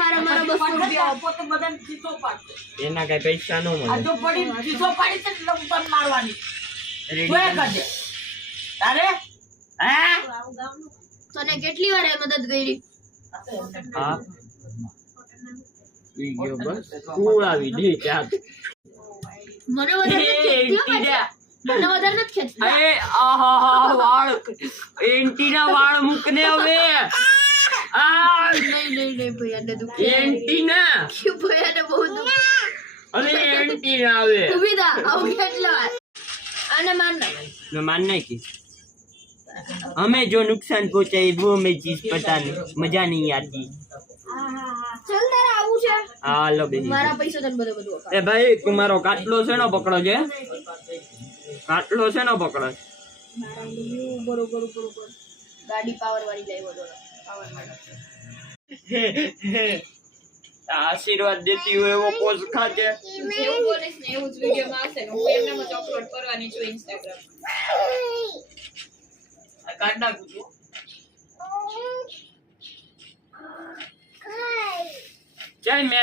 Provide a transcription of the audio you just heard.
હારા મારા 200 રૂપિયા પોતે બધાને ચીસો પાડતો એના કઈ પૈસા નો મળે આ જો પડી ચીસો પાડી તો લઉં તને મારવાની જોય કરજે તારે હે તને કેટલી વાર મદદ કરી હા વિડિયો બસ કુળાવી દે ચાલ મને વધારે નથી ખેંચતી એ આહા વાળ એન્ટીના વાળ મૂકને હવે આ નહીં ભૈયા ને દુખ એન્ટીના કે ભૈયા ને બહુ દુખ અરે એન્ટીના આવે ઉભી થા આવું કેટલા વાર આને માર ના मैं मानना है कि हमें जो नुकसान पहुंचाई वो हमें चीज पता नहीं मजा नहीं आती ચલ તારે આવું છે हाँ लो बेबी મારા પૈસા તને બધું ए भाई तुम्हारो काटलो से ना पकड़ो जे काटलो से ना पकड़ो બરોબર ગાડી પાવર વાળી લાવ્યો તો પાવર વાળી आशीर्वाद देती हुए वो पोस्ट खाते જેવું બોલીશ ને એવું જ વિડિયોમાં આવશે ને હું એમનામાં જ અપલોડ કરવાની છું ઇન્સ્ટાગ્રામ काट नाखું છું ચાલ મેં